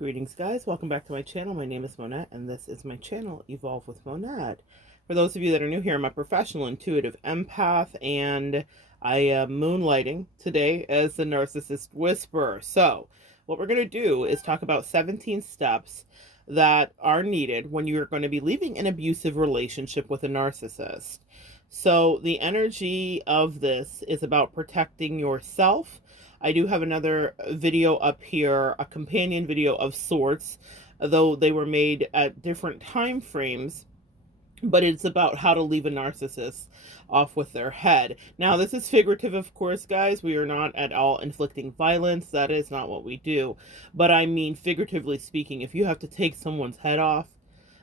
Greetings, guys. Welcome back to my channel. My name is Monette, and this is my channel, Evolve with Monette. For those of you that are new here, I'm a professional intuitive empath, and I am moonlighting today as the Narcissist Whisperer. So, what we're going to do is talk about 17 steps that are needed when you're going to be leaving an abusive relationship with a narcissist. So, the energy of this is about protecting yourself. I do have another video up here, a companion video of sorts, though they were made at different time frames, but it's about how to leave a narcissist off with their head. Now, this is figurative, of course, guys. We are not at all inflicting violence. That is not what we do. But I mean, figuratively speaking, if you have to take someone's head off,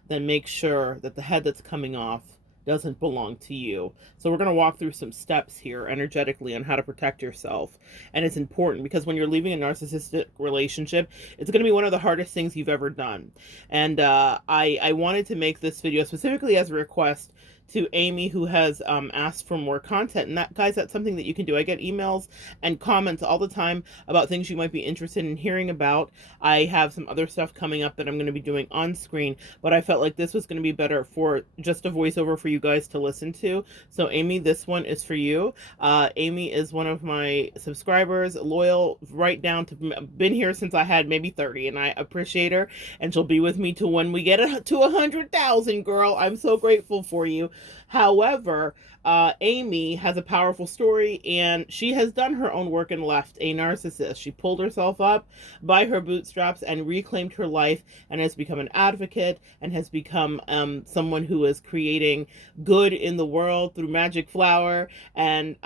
then make sure that the head that's coming off doesn't belong to you. So we're going to walk through some steps here energetically on how to protect yourself. And it's important because when you're leaving a narcissistic relationship, it's going to be one of the hardest things you've ever done. And I wanted to make this video specifically as a request to Amy, who has asked for more content. And that, guys, that's something that you can do. I get emails and comments all the time about things you might be interested in hearing about. I have some other stuff coming up that I'm going to be doing on screen, but I felt like this was going to be better for just a voiceover for you guys to listen to. So Amy, this one is for you. Amy is one of my subscribers, loyal right down to, been here since I had maybe 30, and I appreciate her, and she'll be with me to when we get to 100,000, girl. I'm so grateful for you. However, Amy has a powerful story, and she has done her own work and left a narcissist. She pulled herself up by her bootstraps and reclaimed her life, and has become an advocate, and has become someone who is creating good in the world through Magic Flower, and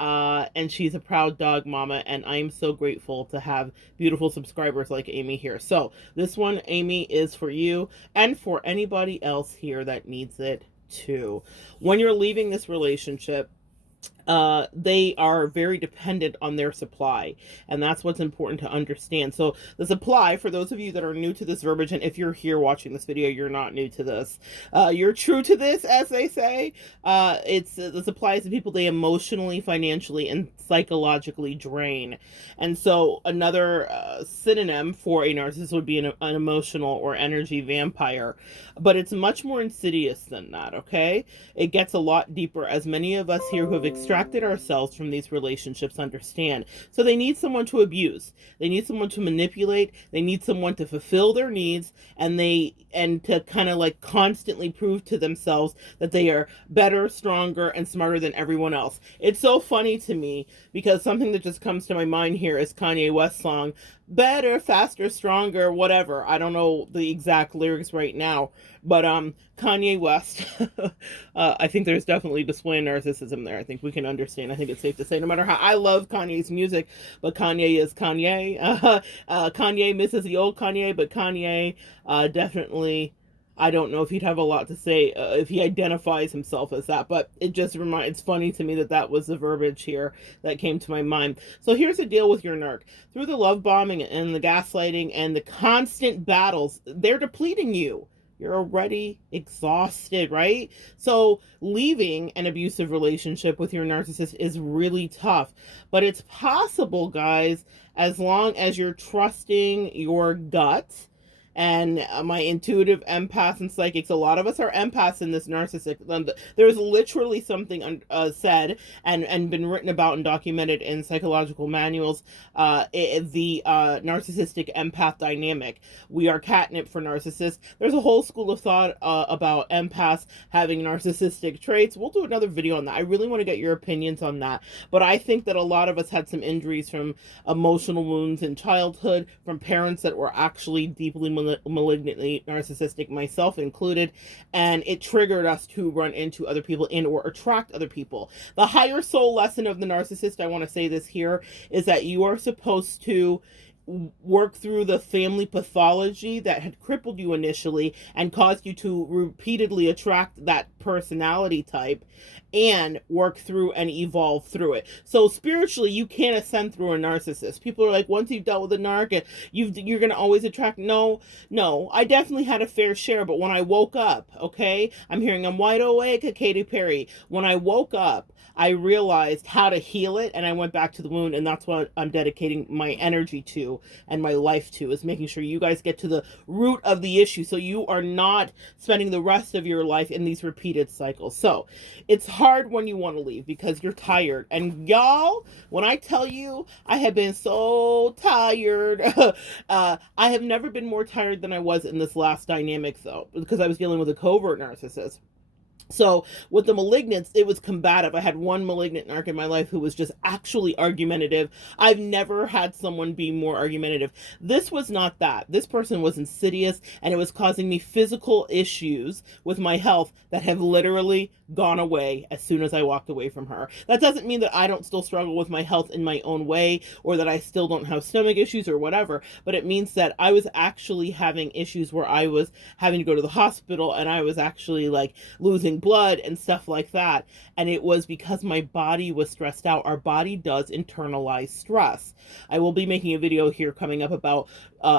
she's a proud dog mama, and I'm so grateful to have beautiful subscribers like Amy here. So this one, Amy, is for you and for anybody else here that needs it too. When you're leaving this relationship, they are very dependent on their supply, and that's what's important to understand. So the supply, for those of you that are new to this verbiage, and if you're here watching this video, you're not new to this, you're true to this, as they say. It's the supply is the people they emotionally, financially, and psychologically drain. And so another synonym for a narcissist would be an emotional or energy vampire, but it's much more insidious than that. Okay, it gets a lot deeper, as many of us here who have extracted ourselves from these relationships understand. So they need someone to abuse, they need someone to manipulate, they need someone to fulfill their needs, and to kind of like constantly prove to themselves that they are better, stronger, and smarter than everyone else. It's so funny to me because something that just comes to my mind here is Kanye West's song, Better, Faster, Stronger, whatever. I don't know the exact lyrics right now, but Kanye West, I think there's definitely displaying narcissism there. I think we can understand. I think it's safe to say, no matter how I love Kanye's music, but Kanye is Kanye. Kanye misses the old Kanye, but Kanye definitely, I don't know if he'd have a lot to say if he identifies himself as that, but it's funny to me that that was the verbiage here that came to my mind. So here's the deal with your narc. Through the love bombing and the gaslighting and the constant battles, they're depleting you. You're already exhausted, right? So leaving an abusive relationship with your narcissist is really tough, but it's possible, guys, as long as you're trusting your gut. And my intuitive empaths and psychics, a lot of us are empaths in this narcissistic. There's literally something said and been written about and documented in psychological manuals, the narcissistic empath dynamic. We are catnip for narcissists. There's a whole school of thought about empaths having narcissistic traits. We'll do another video on that. I really want to get your opinions on that. But I think that a lot of us had some injuries from emotional wounds in childhood, from parents that were actually deeply malignantly narcissistic, myself included, and it triggered us to run into other people and or attract other people. The higher soul lesson of the narcissist, I want to say this here, is that you are supposed to work through the family pathology that had crippled you initially and caused you to repeatedly attract that personality type and work through and evolve through it. So spiritually, you can't ascend through a narcissist. People are like, once you've dealt with a narc, you're going to always attract. No, I definitely had a fair share, but when I woke up, okay, I'm hearing I'm wide awake at Katy Perry. When I woke up, I realized how to heal it, and I went back to the wound, and that's what I'm dedicating my energy to and my life to, is making sure you guys get to the root of the issue so you are not spending the rest of your life in these repeated cycles. So it's hard when you want to leave because you're tired. And y'all, when I tell you I have been so tired, I have never been more tired than I was in this last dynamic, though, because I was dealing with a covert narcissist. So with the malignants, it was combative. I had one malignant narc in my life who was just actually argumentative. I've never had someone be more argumentative. This was not that. This person was insidious, and it was causing me physical issues with my health that have literally gone away as soon as I walked away from her. That doesn't mean that I don't still struggle with my health in my own way, or that I still don't have stomach issues or whatever, but it means that I was actually having issues where I was having to go to the hospital, and I was actually like losing blood and stuff like that. And it was because my body was stressed out. Our body does internalize stress. I will be making a video here coming up about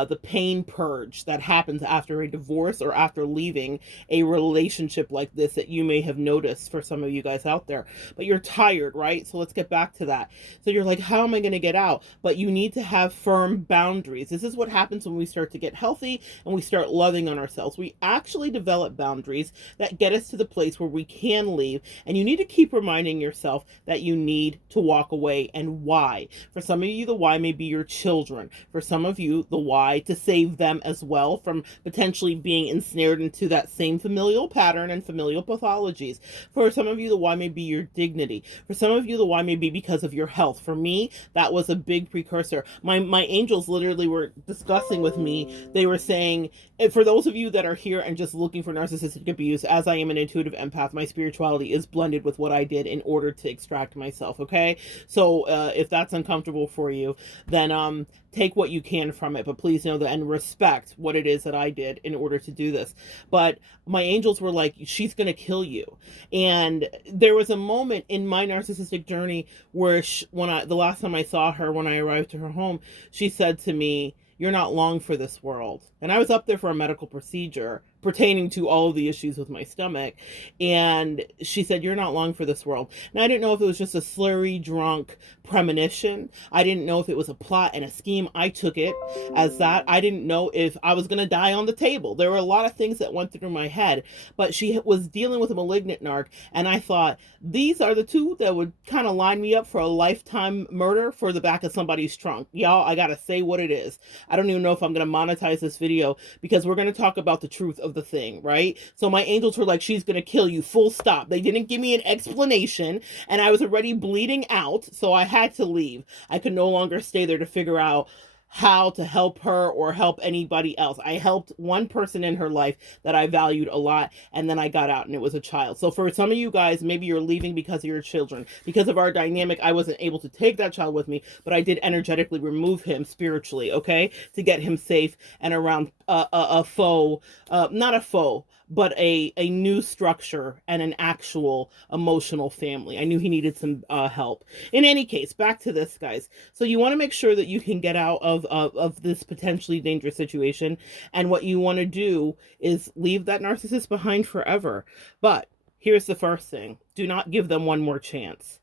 the pain purge that happens after a divorce or after leaving a relationship like this that you may have noticed for some of you guys out there. But you're tired, right? So let's get back to that. So you're like, how am I going to get out? But you need to have firm boundaries. This is what happens when we start to get healthy and we start loving on ourselves. We actually develop boundaries that get us to the place where we can leave. And you need to keep reminding yourself that you need to walk away, and why. For some of you, the why may be your children. For some of you, the why to save them as well from potentially being ensnared into that same familial pattern and familial pathologies. For some of you, the why may be your dignity. For some of you, the why may be because of your health. For me, that was a big precursor. My angels literally were discussing with me. They were saying, and for those of you that are here and just looking for narcissistic abuse, as I am an intuitive empath, my spirituality is blended with what I did in order to extract myself, okay? So if that's uncomfortable for you, then take what you can from it, but please know that and respect what it is that I did in order to do this. But my angels were like, she's going to kill you. And there was a moment in my narcissistic journey where the last time I saw her, when I arrived to her home, she said to me, "You're not long for this world." And I was up there for a medical procedure pertaining to all of the issues with my stomach. And she said, "You're not long for this world." And I didn't know if it was just a slurry, drunk premonition. I didn't know if it was a plot and a scheme. I took it as that. I didn't know if I was going to die on the table. There were a lot of things that went through my head. But she was dealing with a malignant narc. And I thought, these are the two that would kind of line me up for a lifetime murder for the back of somebody's trunk. Y'all, I got to say what it is. I don't even know if I'm going to monetize this video because we're going to talk about the truth of the thing, right? So my angels were like, she's going to kill you, full stop. They didn't give me an explanation, and I was already bleeding out, so I had to leave. I could no longer stay there to figure out how to help her or help anybody else. I helped one person in her life that I valued a lot, and then I got out, and it was a child. So for some of you guys, maybe you're leaving because of your children. Because of our dynamic, I wasn't able to take that child with me, but I did energetically remove him spiritually, okay, to get him safe and around a foe, not a foe, but a new structure and an actual emotional family. I knew he needed some help. In any case, back to this, guys. So you want to make sure that you can get out of this potentially dangerous situation. And what you want to do is leave that narcissist behind forever. But here's the first thing. Do not give them one more chance.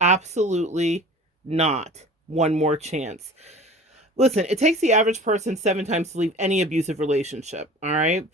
Absolutely not one more chance. Listen, it takes the average person 7 times to leave any abusive relationship, all right?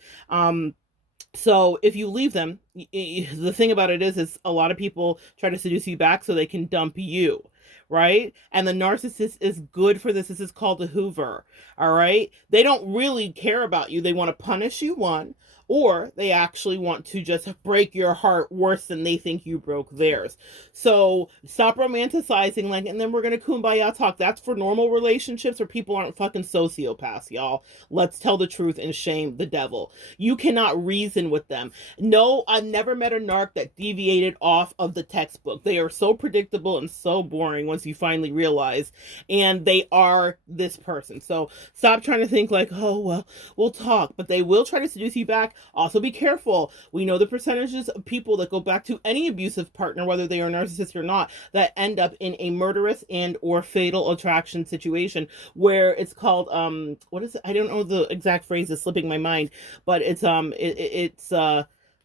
So if you leave them, the thing about it is a lot of people try to seduce you back so they can dump you, right? And the narcissist is good for this. This is called a Hoover, all right? They don't really care about you. They want to punish you, one, or they actually want to just break your heart worse than they think you broke theirs. So stop romanticizing, like, and then we're going to kumbaya talk. That's for normal relationships where people aren't fucking sociopaths, y'all. Let's tell the truth and shame the devil. You cannot reason with them. No, I've never met a narc that deviated off of the textbook. They are so predictable and so boring once you finally realize, and they are this person. So stop trying to think like, oh, well, we'll talk, but they will try to seduce you back. Also be careful. We know the percentages of people that go back to any abusive partner, whether they are narcissist or not, that end up in a murderous and or fatal attraction situation where it's called what is it? I don't know, the exact phrase is slipping my mind, but it's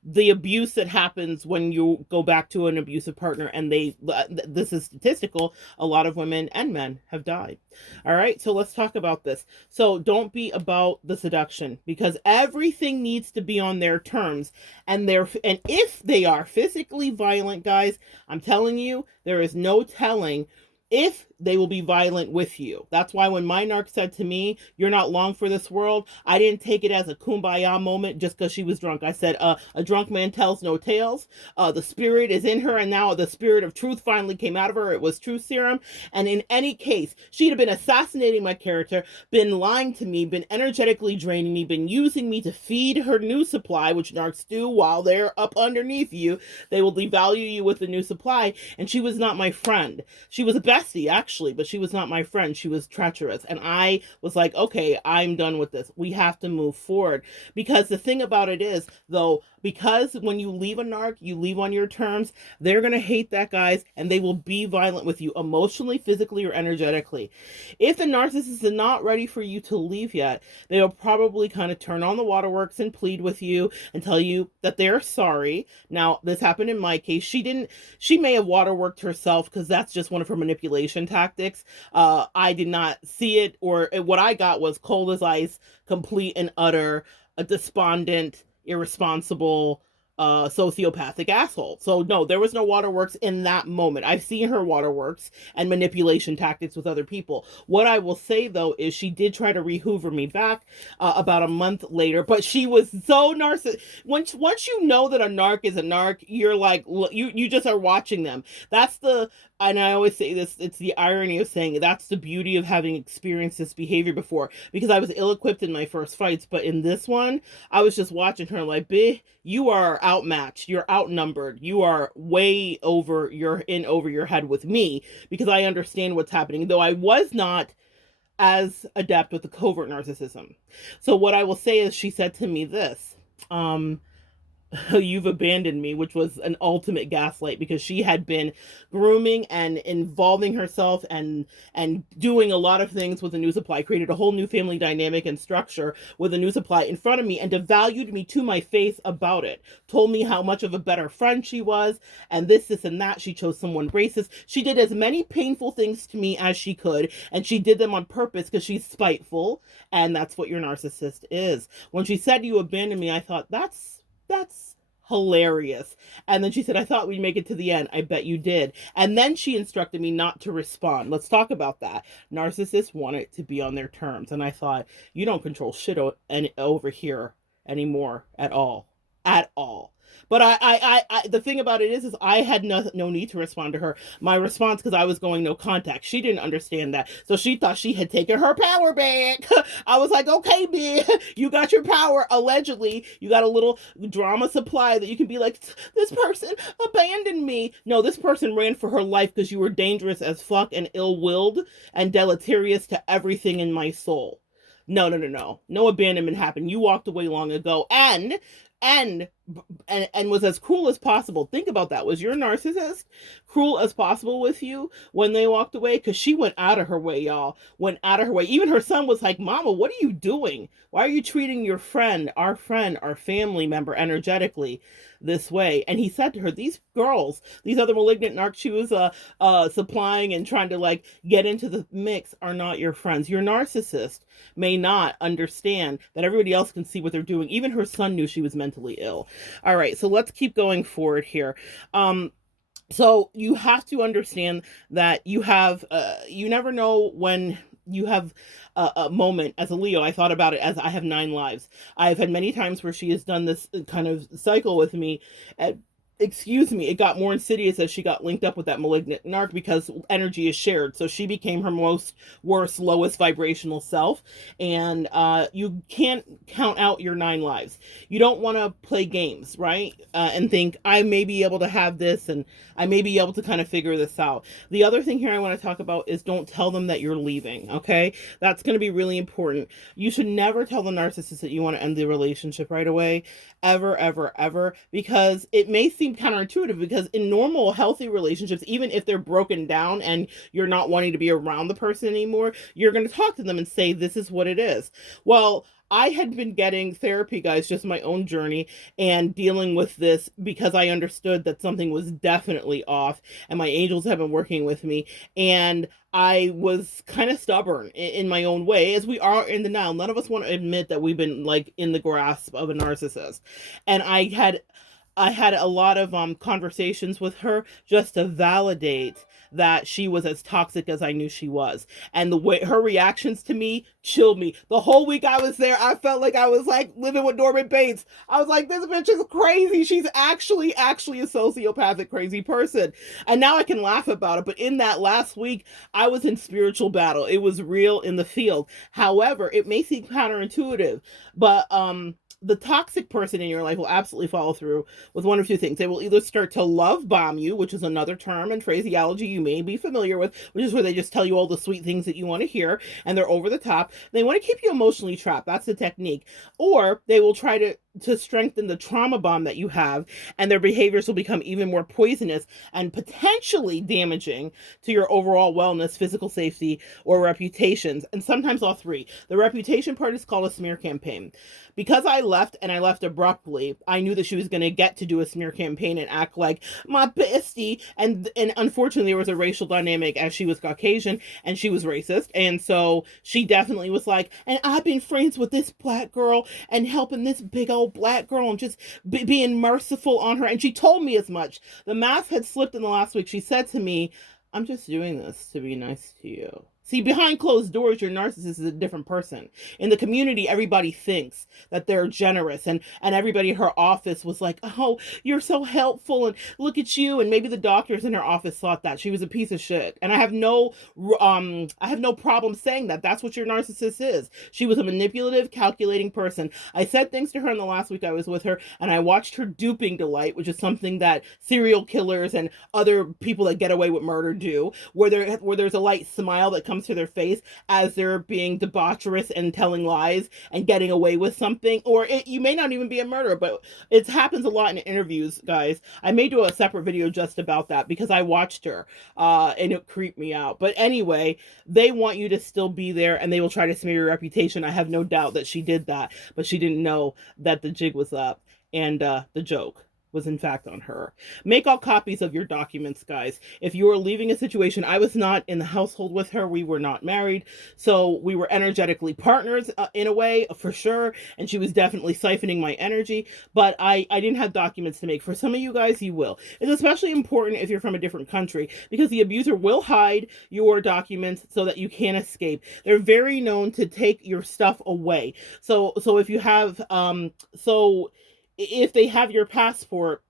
the abuse that happens when you go back to an abusive partner, and this is statistical, a lot of women and men have died. All right, so let's talk about this. So don't be about the seduction, because everything needs to be on their terms. And if they are physically violent, guys, I'm telling you, there is no telling if they will be violent with you. That's why when my narc said to me, "You're not long for this world," I didn't take it as a kumbaya moment just because she was drunk. I said, a drunk man tells no tales. The spirit is in her, and now the spirit of truth finally came out of her. It was truth serum. And in any case, she'd have been assassinating my character, been lying to me, been energetically draining me, been using me to feed her new supply, which narcs do while they're up underneath you. They will devalue you with the new supply. And she was not my friend. She was a bestie, actually, but she was not my friend. She was treacherous. And I was like, okay, I'm done with this. We have to move forward. Because the thing about it is, though, because when you leave a narc, you leave on your terms, they're going to hate that, guys, and they will be violent with you emotionally, physically, or energetically. If the narcissist is not ready for you to leave yet, they'll probably kind of turn on the waterworks and plead with you and tell you that they're sorry. Now, this happened in my case. She may have waterworked herself because that's just one of her manipulation tactics. I did not see it, or what I got was cold as ice, complete and utter, a despondent, irresponsible, sociopathic asshole. So no, there was no waterworks in that moment. I've seen her waterworks and manipulation tactics with other people. What I will say, though, is she did try to re-hoover me back about a month later, but she was so narcissistic. Once you know that a narc is a narc, you're like, you just are watching them. And I always say this, it's the irony of saying that's the beauty of having experienced this behavior before, because I was ill-equipped in my first fights, but in this one, I was just watching her like, "Bitch, you are outmatched, you're outnumbered, you are way over your head with me," because I understand what's happening, though I was not as adept with the covert narcissism. So what I will say is, she said to me this, "You've abandoned me," which was an ultimate gaslight, because she had been grooming and involving herself and doing a lot of things with the new supply, created a whole new family dynamic and structure with a new supply in front of me, and devalued me to my face about it. Told me how much of a better friend she was, and this, and that. She chose someone racist. She did as many painful things to me as she could, and she did them on purpose because she's spiteful, and that's what your narcissist is. When she said, "You abandoned me," I thought, that's hilarious. And then she said, "I thought we'd make it to the end." I bet you did. And then she instructed me not to respond. Let's talk about that. Narcissists want it to be on their terms. And I thought, you don't control shit over here anymore at all. At all. But the thing about it is I had no need to respond to her. My response, because I was going no contact, she didn't understand that. So she thought she had taken her power back. I was like, "Okay, bitch, you got your power. Allegedly, you got a little drama supply that you can be like, this person abandoned me." No, this person ran for her life because you were dangerous as fuck and ill-willed and deleterious to everything in my soul. No. No abandonment happened. You walked away long ago and was as cruel as possible. Think about that. Was your narcissist cruel as possible with you when they walked away? Because she went out of her way, y'all. Went out of her way. Even her son was like, "Mama, what are you doing? Why are you treating your friend, our family member, energetically this way?" And he said to her, "These girls, these other malignant narcs she was supplying and trying to like get into the mix, are not your friends. Your narcissist may not understand that everybody else can see what they're doing." Even her son knew she was mentally ill. All right, so let's keep going forward here. So you have to understand that you never know when you have a moment. As a Leo, I thought about it as I have 9 lives. I've had many times where she has done this kind of cycle with me, excuse me, it got more insidious as she got linked up with that malignant narc because energy is shared. So she became her most worst, lowest vibrational self. And you can't count out your 9 lives. You don't want to play games, right? And think, I may be able to have this and I may be able to kind of figure this out. The other thing here I want to talk about is don't tell them that you're leaving, okay? That's going to be really important. You should never tell the narcissist that you want to end the relationship right away, ever, ever, ever, because it may seem counterintuitive because in normal, healthy relationships, even if they're broken down and you're not wanting to be around the person anymore, you're going to talk to them and say, this is what it is. Well, I had been getting therapy, guys, just my own journey and dealing with this because I understood that something was definitely off and my angels have been working with me. And I was kind of stubborn in my own way, as we are in denial. None of us want to admit that we've been like in the grasp of a narcissist. And I had a lot of conversations with her just to validate that she was as toxic as I knew she was. And the way her reactions to me chilled me. The whole week I was there, I felt like I was like living with Norman Bates. I was like, this bitch is crazy. She's actually a sociopathic, crazy person. And now I can laugh about it. But in that last week, I was in spiritual battle. It was real in the field. However, it may seem counterintuitive, but the toxic person in your life will absolutely follow through with one of two things. They will either start to love bomb you, which is another term and phraseology you may be familiar with, which is where they just tell you all the sweet things that you want to hear and they're over the top. They want to keep you emotionally trapped. That's the technique. Or they will try to strengthen the trauma bond that you have, and their behaviors will become even more poisonous and potentially damaging to your overall wellness, physical safety, or reputations, and sometimes all three. The reputation part is called a smear campaign. Because I left and I left abruptly, I knew that she was going to get to do a smear campaign and act like my bestie. And unfortunately, there was a racial dynamic as she was Caucasian and she was racist. And so she definitely was like, and I've been friends with this black girl and helping this big old black girl and just being merciful on her. And she told me as much. The mask had slipped in the last week. She said to me, I'm just doing this to be nice to you. See, behind closed doors, your narcissist is a different person. In the community, everybody thinks that they're generous, and everybody in her office was like, oh, you're so helpful, and look at you. And maybe the doctors in her office thought that she was a piece of shit. And I have no problem saying that. That's what your narcissist is. She was a manipulative, calculating person. I said things to her in the last week I was with her, and I watched her duping delight, which is something that serial killers and other people that get away with murder do, where there's a light smile that comes to their face as they're being debaucherous and telling lies and getting away with something. Or you may not even be a murderer, but it happens a lot in interviews, guys. I may do a separate video just about that because I watched her and it creeped me out. But anyway, they want you to still be there and they will try to smear your reputation. I have no doubt that she did that, but she didn't know that the jig was up and the joke was in fact on her. Make all copies of your documents, guys. If you are leaving a situation, I was not in the household with her. We were not married. So we were energetically partners in a way, for sure. And she was definitely siphoning my energy. But I didn't have documents to make. For some of you guys, you will. It's especially important if you're from a different country because the abuser will hide your documents so that you can't escape. They're very known to take your stuff away. So if you have, if they have your passport,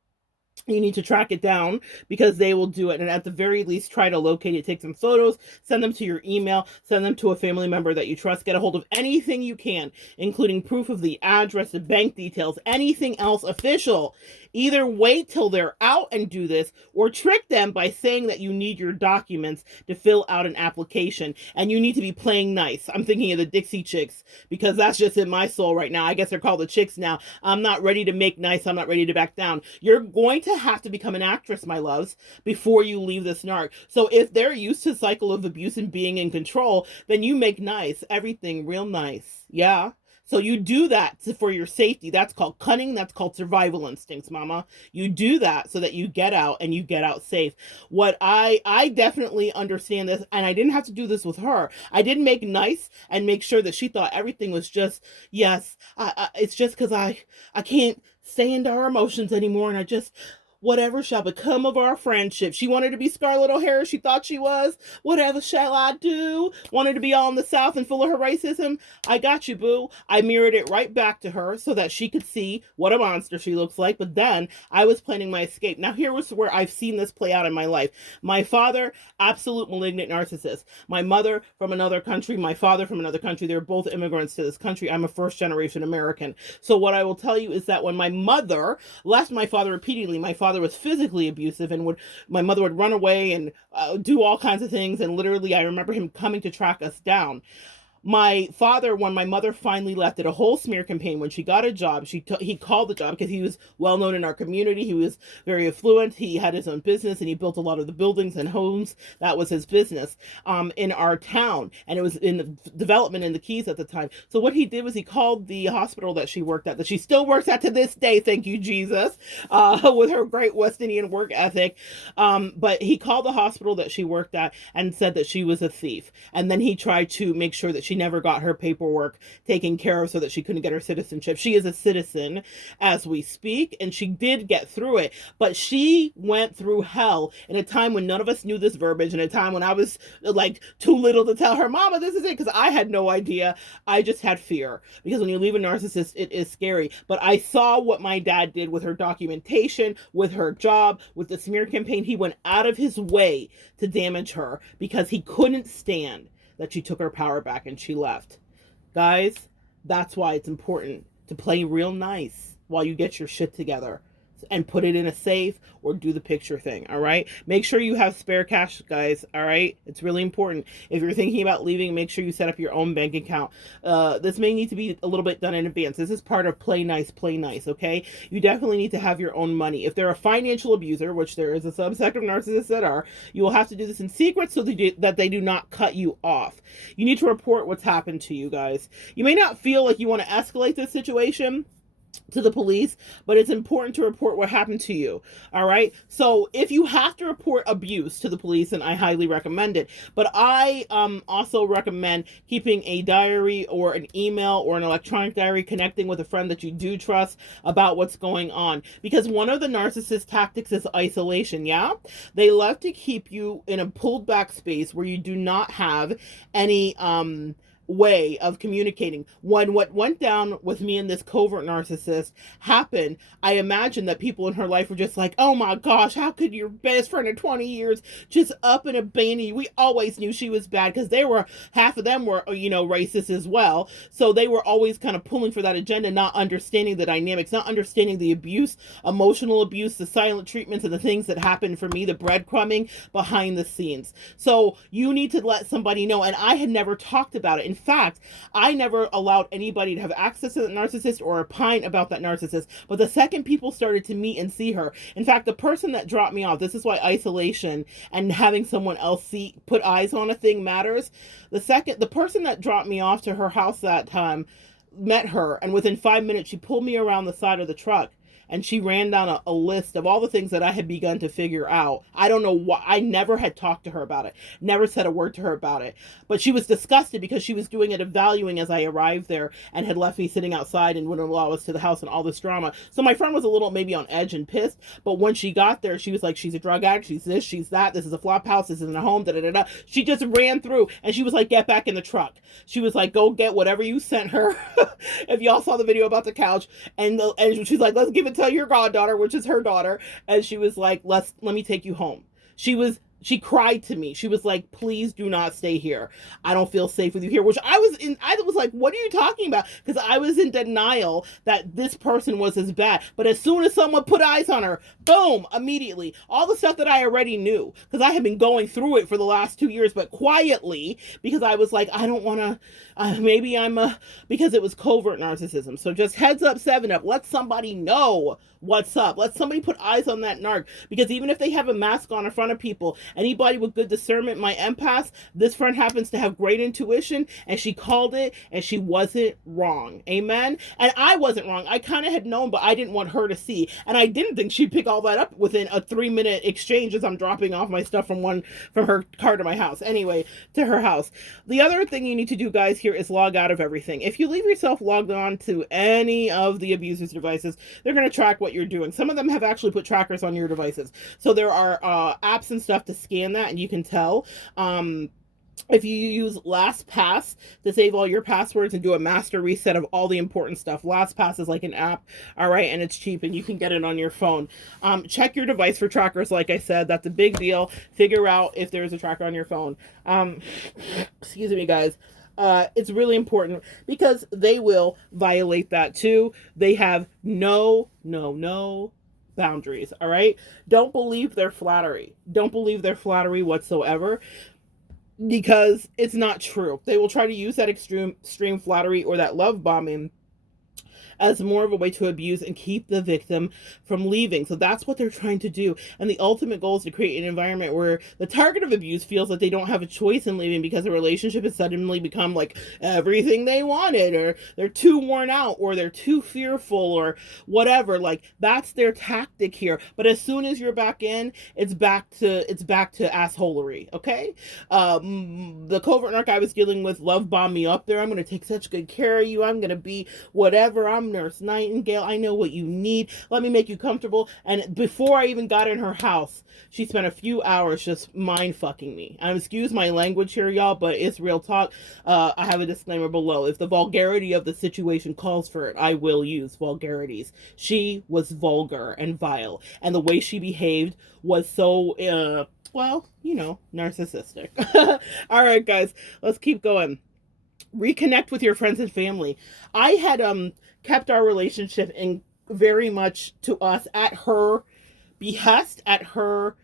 you need to track it down because they will do it. And at the very least, try to locate it. Take some photos, send them to your email, send them to a family member that you trust. Get a hold of anything you can, including proof of the address, the bank details, anything else official. Either wait till they're out and do this or trick them by saying that you need your documents to fill out an application and you need to be playing nice. I'm thinking of the Dixie Chicks because that's just in my soul right now. I guess they're called the Chicks now. I'm not ready to make nice. I'm not ready to back down. You're going to have to become an actress, my loves, before you leave this narc. So if they're used to the cycle of abuse and being in control, then you make nice, everything real nice. Yeah. So you do that for your safety. That's called cunning. That's called survival instincts, mama. You do that so that you get out and you get out safe. What I definitely understand this, and I didn't have to do this with her. I didn't make nice and make sure that she thought everything was just, yes, it's just because I can't stay into her emotions anymore. And I just Whatever shall become of our friendship? She wanted to be Scarlett O'Hara. She thought she was. Whatever shall I do? Wanted to be all in the South and full of her racism. I got you, boo. I mirrored it right back to her so that she could see what a monster she looks like. But then I was planning my escape. Now, here was where I've seen this play out in my life. My father, absolute malignant narcissist. My mother from another country. My father from another country. They're both immigrants to this country. I'm a first-generation American. So what I will tell you is that when my mother left my father repeatedly, my father was physically abusive, and my mother would run away and do all kinds of things, and literally I remember him coming to track us down. My father, when my mother finally left, did a whole smear campaign. When she got a job, he called the job because he was well known in our community. He was very affluent. He had his own business, and he built a lot of the buildings and homes. That was his business in our town, and it was in the development in the Keys at the time. So what he did was he called the hospital that she worked at, that she still works at to this day, thank you, Jesus, with her great West Indian work ethic. But he called the hospital that she worked at and said that she was a thief. And then he tried to make sure that she never got her paperwork taken care of so that she couldn't get her citizenship. She is a citizen as we speak, and she did get through it, but she went through hell in a time when none of us knew this verbiage, in a time when I was like too little to tell her, Mama, this is it, because I had no idea. I just had fear, because when you leave a narcissist, it is scary. But I saw what my dad did with her documentation, with her job, with the smear campaign. He went out of his way to damage her because he couldn't stand that she took her power back and she left. Guys, that's why it's important to play real nice while you get your shit together and put it in a safe or do the picture thing, all right? Make sure you have spare cash, guys, all right? It's really important. If you're thinking about leaving, make sure you set up your own bank account. This may need to be a little bit done in advance. This is part of play nice, okay? You definitely need to have your own money. If they're a financial abuser, which there is a subsect of narcissists that are, you will have to do this in secret so that they do not cut you off. You need to report what's happened to you, guys. You may not feel like you want to escalate this situation to the police, but it's important to report what happened to you. All right. So if you have to report abuse to the police, and I highly recommend it, but I also recommend keeping a diary or an email or an electronic diary, connecting with a friend that you do trust about what's going on, because one of the narcissist tactics is isolation. Yeah, they love to keep you in a pulled back space where you do not have any way of communicating. When what went down with me and this covert narcissist happened, I imagine that people in her life were just like, oh my gosh, how could your best friend of 20 years just up and abandon you? We always knew she was bad, because half of them were, racist as well. So they were always kind of pulling for that agenda, not understanding the dynamics, not understanding the abuse, emotional abuse, the silent treatments, and the things that happened for me, the breadcrumbing behind the scenes. So you need to let somebody know. And I had never talked about it. In fact, I never allowed anybody to have access to that narcissist or opine about that narcissist. But the second people started to meet and see her, in fact, the person that dropped me off, this is why isolation and having someone else put eyes on a thing matters. The person that dropped me off to her house that time met her, and within 5 minutes, she pulled me around the side of the truck. And she ran down a list of all the things that I had begun to figure out. I don't know why. I never had talked to her about it. Never said a word to her about it. But she was disgusted because she was doing it evaluating as I arrived there and had left me sitting outside and wouldn't allow us to the house and all this drama. So my friend was a little maybe on edge and pissed. But when she got there, she was like, she's a drug addict. She's this, she's that. This is a flop house. This isn't a home. Da da da da. She just ran through, and she was like, get back in the truck. She was like, go get whatever you sent her. If y'all saw the video about the couch. And she's like, let's give it to your goddaughter, which is her daughter. And she was like, let me take you home. She cried to me. She was like, please do not stay here. I don't feel safe with you here, which I was like, what are you talking about? Because I was in denial that this person was as bad. But as soon as someone put eyes on her, boom, immediately, all the stuff that I already knew, because I had been going through it for the last 2 years, but quietly, because I was like, I don't want to, because it was covert narcissism. So just heads up, 7-Up, let somebody know what's up. Let somebody put eyes on that narc, because even if they have a mask on in front of people Anybody with good discernment, my empaths, this friend happens to have great intuition, and she called it, and she wasn't wrong. Amen. And I wasn't wrong. I kind of had known, but I didn't want her to see. And I didn't think she'd pick all that up within a 3-minute exchange as I'm dropping off my stuff from her car to my house. Anyway, to her house. The other thing you need to do, guys, here is log out of everything. If you leave yourself logged on to any of the abuser's devices, they're going to track what you're doing. Some of them have actually put trackers on your devices. So there are apps and stuff to scan that, and you can tell. If you use LastPass to save all your passwords and do a master reset of all the important stuff, LastPass is like an app, all right, and it's cheap, and you can get it on your phone. Check your device for trackers, like I said. That's a big deal. Figure out if there's a tracker on your phone. Excuse me, guys. It's really important because they will violate that too. They have no boundaries, all right? Don't believe their flattery. Don't believe their flattery whatsoever, because it's not true. They will try to use that extreme flattery or that love bombing as more of a way to abuse and keep the victim from leaving. So that's what they're trying to do. And the ultimate goal is to create an environment where the target of abuse feels that they don't have a choice in leaving because the relationship has suddenly become like everything they wanted, or they're too worn out, or they're too fearful, or whatever. Like, that's their tactic here. But as soon as you're back in, it's back to assholery. Okay? The covert narc I was dealing with love bombed me up there. I'm going to take such good care of you. I'm going to be whatever. I'm Nurse Nightingale. I know what you need. Let me make you comfortable. And before I even got in her house, she spent a few hours just mind fucking me. Excuse my language here, y'all, but it's real talk. I have a disclaimer below. If the vulgarity of the situation calls for it, I will use vulgarities. She was vulgar and vile, and the way she behaved was so, well, you know, narcissistic. All right, guys, let's keep going. Reconnect with your friends and family. I had kept our relationship in very much to us at her behest, at her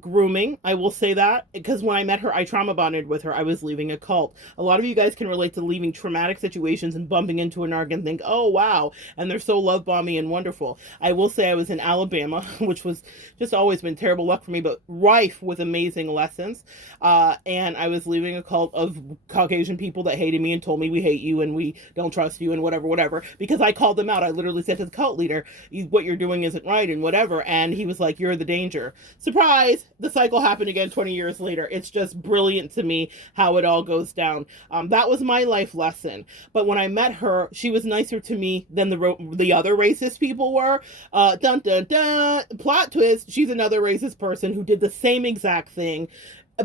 grooming. I will say that, because when I met her, I trauma bonded with her. I was leaving a cult. A lot of you guys can relate to leaving traumatic situations and bumping into a narc and think, oh wow, and they're so love bombing and wonderful. I will say I was in Alabama, which was just always been terrible luck for me, but rife with amazing lessons. And I was leaving a cult of Caucasian people that hated me and told me, we hate you and we don't trust you and whatever, because I called them out. I literally said to the cult leader, what you're doing isn't right and whatever. And he was like, you're the danger. Surprise! The cycle happened again 20 years later. It's just brilliant to me how it all goes down. That was my life lesson. But when I met her, she was nicer to me than the other racist people were. Dun dun dun. Plot twist, she's another racist person who did the same exact thing.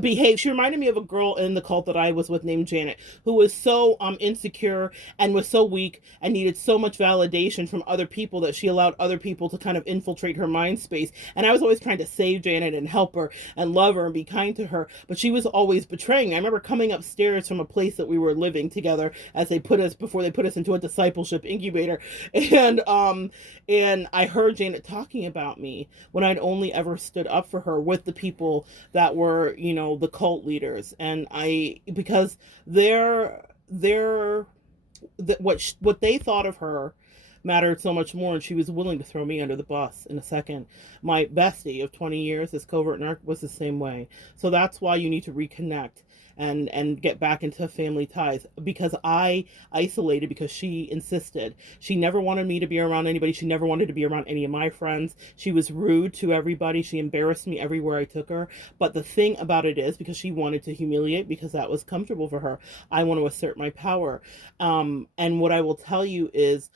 She reminded me of a girl in the cult that I was with named Janet, who was so insecure and was so weak and needed so much validation from other people that she allowed other people to kind of infiltrate her mind space. And I was always trying to save Janet and help her and love her and be kind to her, but she was always betraying. I remember coming upstairs from a place that we were living together before they put us into a discipleship incubator, and I heard Janet talking about me when I'd only ever stood up for her with the people that were, you know, the cult leaders. And because what they thought of her mattered so much more, and she was willing to throw me under the bus in a second. My bestie of 20 years, this covert narc, was the same way. So that's why you need to reconnect and get back into family ties, because I isolated because she insisted. She never wanted me to be around anybody. She never wanted to be around any of my friends. She was rude to everybody. She embarrassed me everywhere I took her. But the thing about it is, because she wanted to humiliate, because that was comfortable for her, I want to assert my power. And what I will tell you is,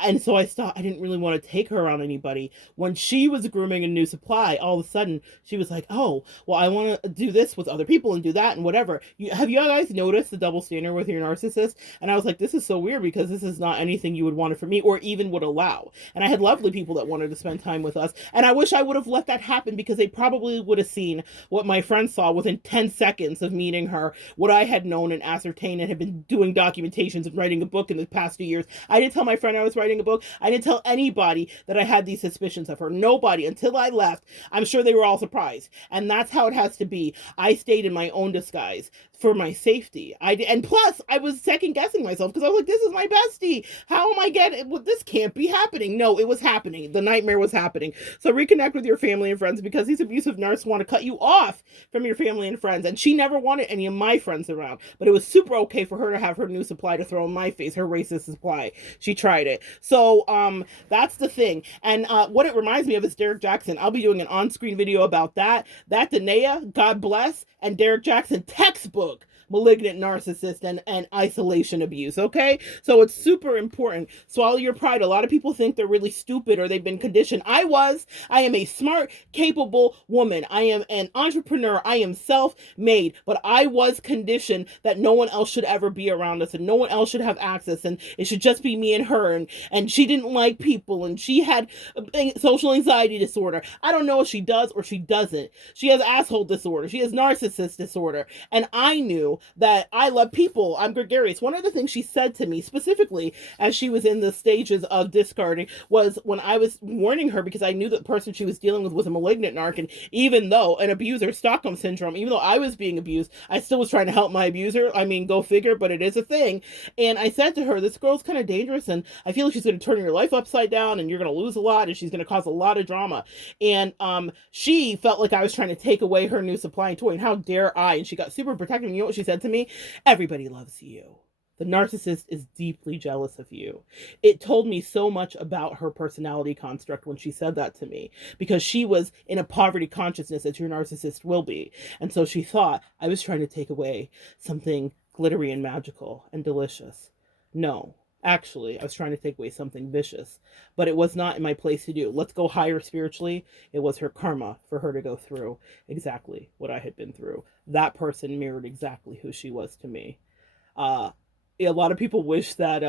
and so I didn't really want to take her around anybody. When she was grooming a new supply, all of a sudden she was like, oh, well, I want to do this with other people and do that and whatever. Have you guys noticed the double standard with your narcissist? And I was like, this is so weird, because this is not anything you would want it for me or even would allow. And I had lovely people that wanted to spend time with us. And I wish I would have let that happen, because they probably would have seen what my friend saw within 10 seconds of meeting her, what I had known and ascertained and had been doing documentations and writing a book in the past few years. I didn't tell my friend I was writing writing a book, I didn't tell anybody that I had these suspicions of her. Nobody, until I left. I'm sure they were all surprised. And that's how it has to be. I stayed in my own disguise for my safety. And plus I was second guessing myself because I was like, this is my bestie. How am I getting, well, this can't be happening. No, it was happening. The nightmare was happening. So reconnect with your family and friends, because these abusive narcissists want to cut you off from your family and friends. And she never wanted any of my friends around, but it was super okay for her to have her new supply to throw in my face, her racist supply. She tried it. So that's the thing. And what it reminds me of is Derek Jackson. I'll be doing an on-screen video about that. That Danae, God bless, and Derek Jackson textbook malignant narcissist and isolation abuse. Okay, so it's super important. Swallow your pride. A lot of people think they're really stupid or they've been conditioned. I am a smart, capable woman. I am an entrepreneur. I am self-made, but I was conditioned that no one else should ever be around us and no one else should have access, and it should just be me and her, and she didn't like people, and she had social anxiety disorder. I don't know if she does or she doesn't. She has asshole disorder. She has narcissist disorder. And I knew that I love people. I'm gregarious. One of the things she said to me specifically as she was in the stages of discarding was when I was warning her, because I knew that the person she was dealing with was a malignant narc, and even though an abuser, Stockholm syndrome, even though I was being abused, I still was trying to help my abuser. I mean, go figure, but it is a thing. And I said to her, this girl's kind of dangerous, and I feel like she's going to turn your life upside down, and you're going to lose a lot, and she's going to cause a lot of drama. And she felt like I was trying to take away her new supply and toy, and how dare I? And she got super protective. And you know what she said to me? Everybody loves you. The narcissist is deeply jealous of you. It told me so much about her personality construct when she said that to me, because she was in a poverty consciousness, as your narcissist will be. And so she thought I was trying to take away something glittery and magical and delicious. No, actually, I was trying to take away something vicious, but it was not in my place to do. Let's go higher spiritually. It was her karma for her to go through exactly what I had been through. That person mirrored exactly who she was to me. A lot of people wish that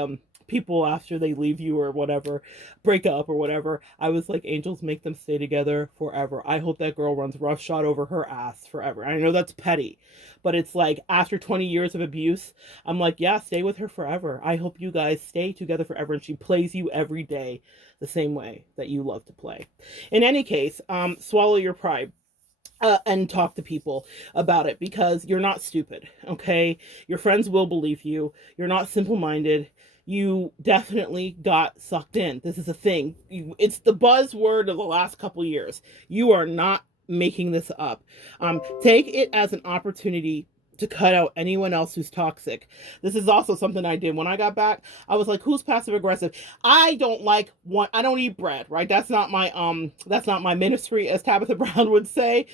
people, after they leave you or whatever, break up or whatever. I was like, angels, make them stay together forever. I hope that girl runs roughshod over her ass forever. I know that's petty, but it's like, after 20 years of abuse, I'm like, yeah, stay with her forever. I hope you guys stay together forever, and she plays you every day the same way that you love to play. In any case, swallow your pride. And talk to people about it, because you're not stupid, okay? Your friends will believe you. You're not simple-minded. You definitely got sucked in. This is a thing. It's the buzzword of the last couple years. You are not making this up. Take it as an opportunity to cut out anyone else who's toxic. This is also something I did when I got back. I was like, who's passive aggressive? I don't eat bread, right? That's not my ministry, as Tabitha Brown would say,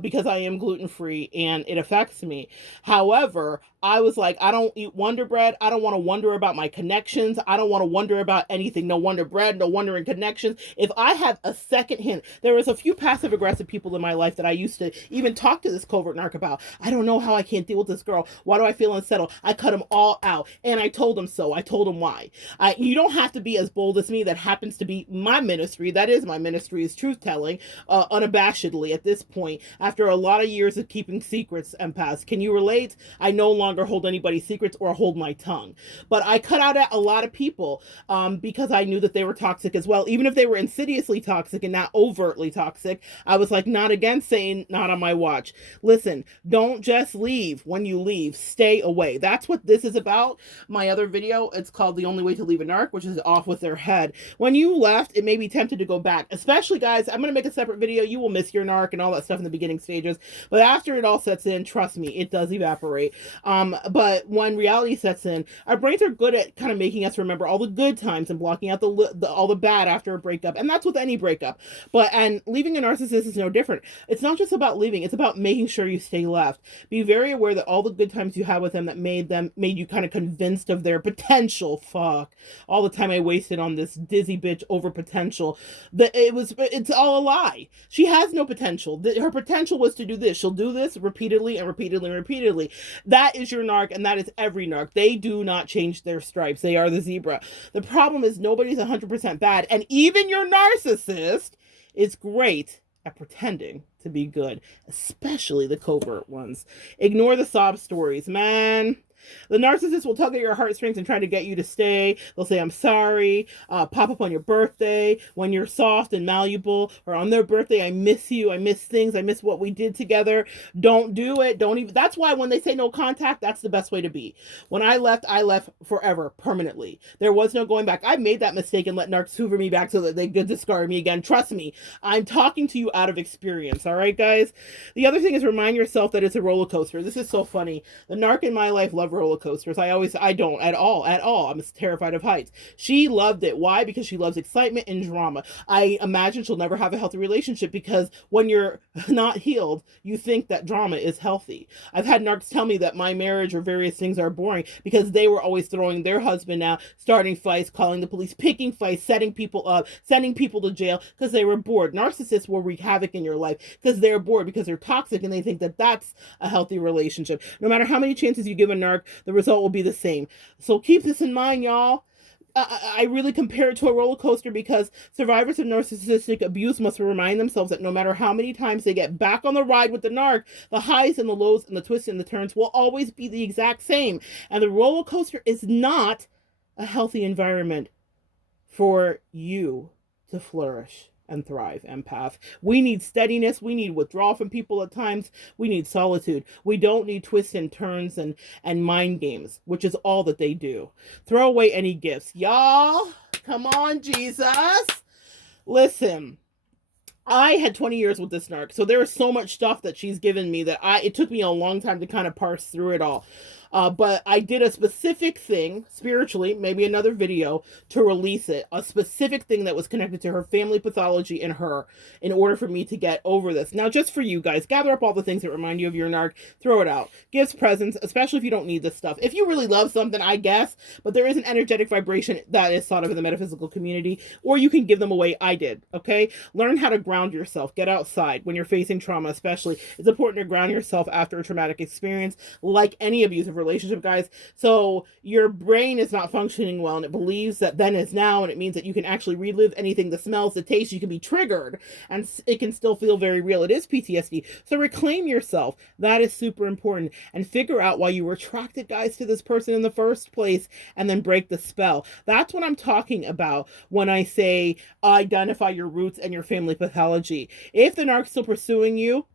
because I am gluten-free and it affects me. However, I was like, I don't eat Wonder Bread. I don't want to wonder about my connections. I don't want to wonder about anything. No Wonder Bread, no wondering connections. If I had a second hint, there was a few passive aggressive people in my life that I used to even talk to this covert narc about. I don't know how I can't deal with this girl. Why do I feel unsettled? I cut them all out, and I told them so. I told them why. You don't have to be as bold as me. That happens to be my ministry. That is my ministry, is truth-telling, unabashedly at this point, after a lot of years of keeping secrets, empaths. Can you relate? I no longer hold anybody's secrets or hold my tongue. But I cut out a lot of people because I knew that they were toxic as well. Even if they were insidiously toxic and not overtly toxic, I was like, not again, saying not on my watch. Listen, don't just leave. When you leave, stay away. That's what this is about. My other video, it's called The Only Way to Leave a Narc, which is off with their head. When you left, it may be tempted to go back. Especially, guys, I'm going to make a separate video. You will miss your narc and all that stuff in the beginning stages. But after it all sets in, trust me, it does evaporate. But when reality sets in, our brains are good at kind of making us remember all the good times and blocking out all the bad after a breakup. And that's with any breakup. And leaving a narcissist is no different. It's not just about leaving. It's about making sure you stay left. Be very aware that all the good times you had with them that made you kind of convinced of their potential. Fuck. All the time I wasted on this dizzy bitch over potential. It's all a lie. She has no potential. Her potential was to do this. She'll do this repeatedly and repeatedly and repeatedly. That is your narc, and that is every narc. They do not change their stripes. They are the zebra. The problem is nobody's 100% bad, and even your narcissist is great at pretending to be good, especially the covert ones. Ignore the sob stories, man. The narcissist will tug at your heartstrings and try to get you to stay. They'll say, I'm sorry, pop up on your birthday when you're soft and malleable, or on their birthday, I miss you, I miss things, I miss what we did together. Don't do it. Don't even. That's why when they say no contact, that's the best way to be. When I left forever, permanently. There was no going back. I made that mistake and let narcs hoover me back so that they could discard me again. Trust me, I'm talking to you out of experience. All right, guys? The other thing is remind yourself that it's a roller coaster. This is so funny. The narc in my life love roller coasters. I don't at all. I'm terrified of heights. She loved it. Why? Because she loves excitement and drama. I imagine she'll never have a healthy relationship because when you're not healed, you think that drama is healthy. I've had narcs tell me that my marriage or various things are boring because they were always throwing their husband out, starting fights, calling the police, picking fights, setting people up, sending people to jail because they were bored. Narcissists will wreak havoc in your life because they're bored, because they're toxic, and they think that that's a healthy relationship. No matter how many chances you give a narc, the result will be the same. So keep this in mind, y'all. I really compare it to a roller coaster because survivors of narcissistic abuse must remind themselves that no matter how many times they get back on the ride with the narc, the highs and the lows and the twists and the turns will always be the exact same. And the roller coaster is not a healthy environment for you to flourish and thrive, empath. We need steadiness. We need withdrawal from people at times. We need solitude. We don't need twists and turns and mind games, which is all that they do. Throw away any gifts. Y'all, come on, Jesus. Listen, I had 20 years with this narc, so there is so much stuff that she's given me that it took me a long time to kind of parse through it all. But I did a specific thing, spiritually, maybe another video, to release it. A specific thing that was connected to her family pathology and her, in order for me to get over this. Now, just for you guys, gather up all the things that remind you of your narc, throw it out. Gifts, presents, especially if you don't need this stuff. If you really love something, I guess, but there is an energetic vibration that is thought of in the metaphysical community, or you can give them away. I did, okay? Learn how to ground yourself. Get outside when you're facing trauma, especially. It's important to ground yourself after a traumatic experience, like any abusive relationship, guys. So your brain is not functioning well, and it believes that then is now, and it means that you can actually relive anything, the smells, the taste. You can be triggered, and it can still feel very real. It is PTSD. So reclaim yourself. That is super important. And figure out why you were attracted, guys, to this person in the first place, and then break the spell. That's what I'm talking about when I say identify your roots and your family pathology. If the narc's still pursuing you,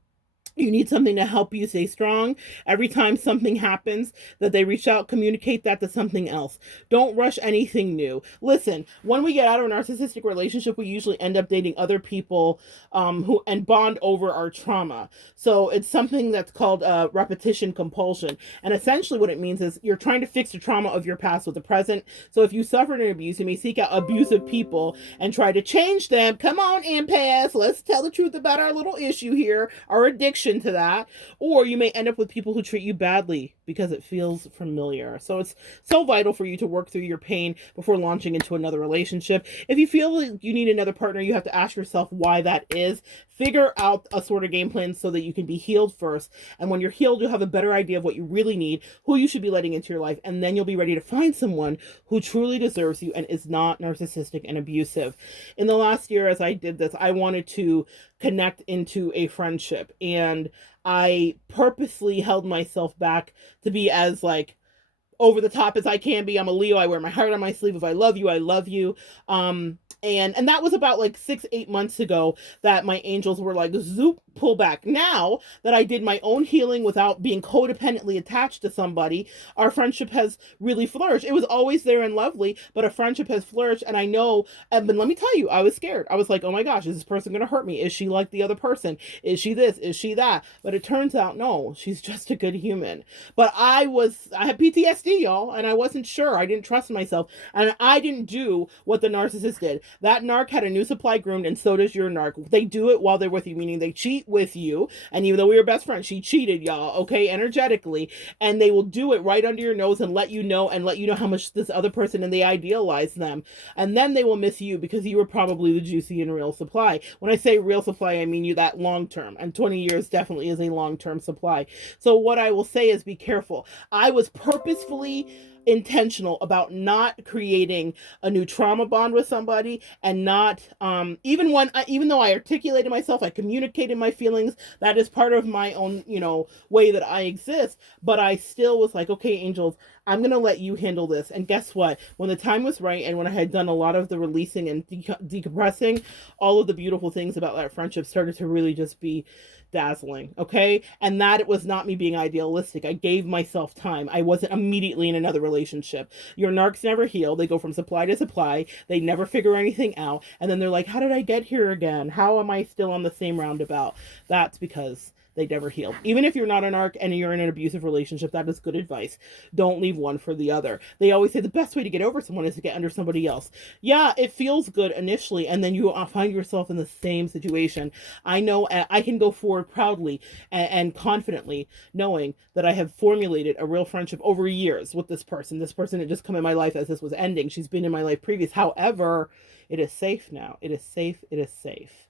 you need something to help you stay strong. Every time something happens that they reach out, communicate that to something else. Don't rush anything new. Listen, when we get out of a narcissistic relationship, we usually end up dating other people who bond over our trauma. So it's something that's called repetition compulsion. And essentially what it means is you're trying to fix the trauma of your past with the present. So if you suffered an abuse, you may seek out abusive people and try to change them. Come on, empaths, let's tell the truth about our little issue here, our addiction to that. Or you may end up with people who treat you badly because it feels familiar. So it's so vital for you to work through your pain before launching into another relationship. If you feel like you need another partner, you have to ask yourself why that is. Figure out a sort of game plan so that you can be healed first. And when you're healed, you'll have a better idea of what you really need, who you should be letting into your life, and then you'll be ready to find someone who truly deserves you and is not narcissistic and abusive. In the last year, as I did this, I wanted to connect into a friendship, and I purposely held myself back to be as like over the top as I can be. I'm a Leo. I wear my heart on my sleeve. If I love you, I love you. And that was about like 6-8 months ago that my angels were like, zoop, pull back. Now that I did my own healing without being codependently attached to somebody, our friendship has really flourished. It was always there and lovely, but a friendship has flourished. And I know, but let me tell you, I was scared. I was like, oh my gosh, is this person going to hurt me? Is she like the other person? Is she this? Is she that? But it turns out, no, she's just a good human. But I had PTSD, y'all, and I wasn't sure. I didn't trust myself, and I didn't do what the narcissist did. That narc had a new supply groomed, and so does your narc. They do it while they're with you, meaning they cheat with you. And even though we were best friends, she cheated, y'all, okay, energetically. And they will do it right under your nose and let you know how much this other person, and they idealize them. And then they will miss you because you were probably the juicy and real supply. When I say real supply, I mean you that long term. And 20 years definitely is a long term supply. So what I will say is be careful. I was purposefully intentional about not creating a new trauma bond with somebody, and not even though I articulated myself, I communicated my feelings. That is part of my own, way that I exist. But I still was like, okay, angels, I'm going to let you handle this. And guess what? When the time was right, and when I had done a lot of the releasing and decompressing, all of the beautiful things about that friendship started to really just be dazzling. Okay. And that it was not me being idealistic. I gave myself time. I wasn't immediately in another relationship. Your narcs never heal. They go from supply to supply. They never figure anything out. And then they're like, how did I get here again? How am I still on the same roundabout? That's because they never heal. Even if you're not an arc and you're in an abusive relationship, that is good advice. Don't leave one for the other. They always say the best way to get over someone is to get under somebody else. Yeah, it feels good initially, and then you find yourself in the same situation. I know I can go forward proudly and confidently, knowing that I have formulated a real friendship over years with this person. This person had just come in my life as this was ending. She's been in my life previous. However, it is safe now. It is safe. It is safe.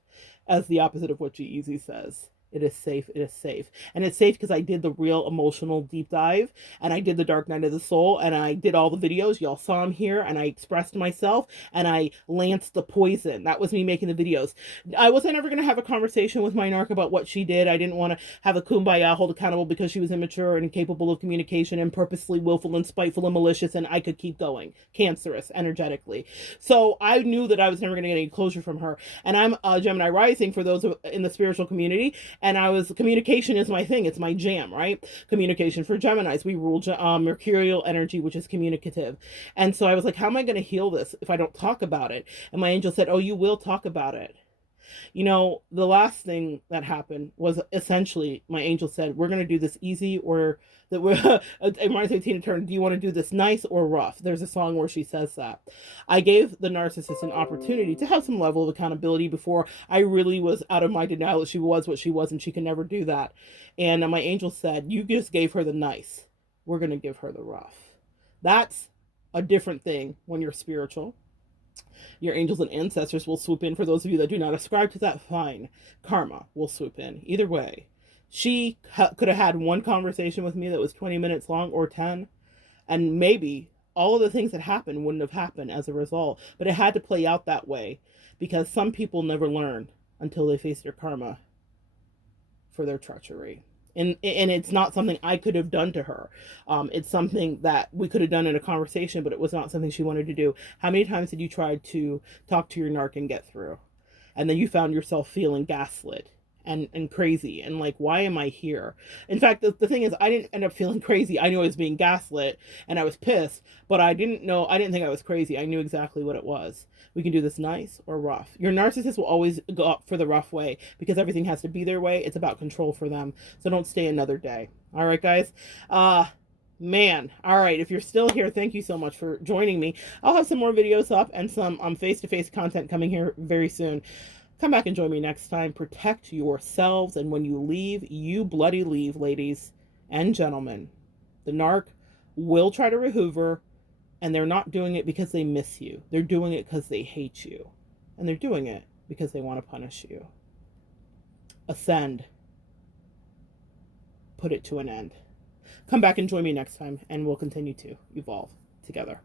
As the opposite of what G-Eazy says. It is safe. It is safe. And it's safe because I did the real emotional deep dive, and I did the Dark Night of the Soul, and I did all the videos. Y'all saw them here, and I expressed myself, and I lanced the poison. That was me making the videos. I wasn't ever going to have a conversation with my narc about what she did. I didn't want to have a kumbaya hold accountable because she was immature and incapable of communication and purposely willful and spiteful and malicious, and I could keep going. Cancerous, energetically. So I knew that I was never going to get any closure from her. And I'm a Gemini rising for those in the spiritual community. And communication is my thing. It's my jam, right? Communication for Geminis. We rule mercurial energy, which is communicative. And so I was like, how am I going to heal this if I don't talk about it? And my angel said, oh, you will talk about it. The last thing that happened was essentially my angel said, we're going to do this easy, or that we're, it reminds me of Tina Turner, do you want to do this nice or rough? There's a song where she says that. I gave the narcissist an opportunity to have some level of accountability before I really was out of my denial that she was what she was and she can never do that. And my angel said, you just gave her the nice. We're going to give her the rough. That's a different thing when you're spiritual. Your angels and ancestors will swoop in. For those of you that do not ascribe to that, fine. Karma will swoop in. Either way, she could have had one conversation with me that was 20 minutes long, or 10, and maybe all of the things that happened wouldn't have happened as a result. But it had to play out that way because some people never learn until they face their karma for their treachery. And it's not something I could have done to her. It's something that we could have done in a conversation, but it was not something she wanted to do. How many times did you try to talk to your narc and get through? And then you found yourself feeling gaslit and crazy and like, why am I here? In fact, the thing is, I didn't end up feeling crazy. I knew I was being gaslit and I was pissed, but I didn't think I was crazy. I knew exactly what it was. We can do this nice or rough. Your narcissist will always go up for the rough way because everything has to be their way. It's about control for them. So don't stay another day. All right, guys. Man. All right. If you're still here, thank you so much for joining me. I'll have some more videos up and some face-to-face content coming here very soon. Come back and join me next time. Protect yourselves. And when you leave, you bloody leave, ladies and gentlemen. The narc will try to rehoover. And they're not doing it because they miss you. They're doing it because they hate you. And they're doing it because they want to punish you. Ascend. Put it to an end. Come back and join me next time, and we'll continue to evolve together.